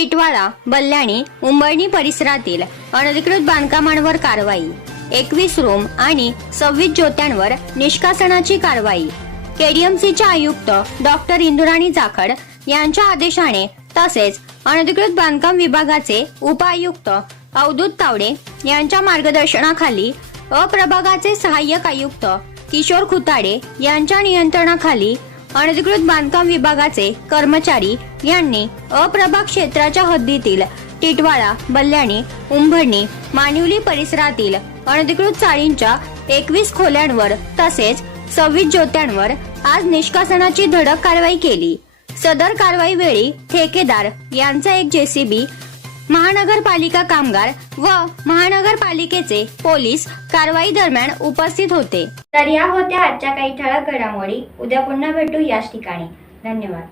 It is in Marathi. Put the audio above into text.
टिटवाळा बल्लाणी उंबरणी परिसरातील अनधिकृत बांधकामांवर कारवाई एकवीस रूम आणि सव्वीस ज्योत्यांवर निष्कासनाची कारवाई. केडीएमसीच्या आयुक्त डॉक्टर इंदुराणी जाखड यांच्या आदेशाने तसेच अनधिकृत बांधकाम विभागाचे उपआयुक्त अवधूत तावडे यांच्या मार्गदर्शनाखाली अप्रभागाचे सहाय्यक आयुक्त किशोर खुताडे यांच्या नियंत्रणाखाली अनधिकृत बांधकाम विभागाचे कर्मचारी यांनी अप्रभाग क्षेत्राच्या हद्दीतील टिटवाळा बल्ल्याणी उंभरणी मानिवली परिसरातील अनधिकृत चाळींच्या एकवीस खोल्यांवर तसेच सव्वीस ज्योत्यांवर आज निष्कासनाची धडक कारवाई केली. सदर कारवाई वेळी ठेकेदार यांचा एक जेसीबी महानगरपालिका कामगार व महानगरपालिकेचे पोलीस कारवाई दरम्यान उपस्थित होते. तर या होत्या आजच्या काही ठळक घडामोडी. उद्या पुन्हा भेटू याच ठिकाणी. धन्यवाद.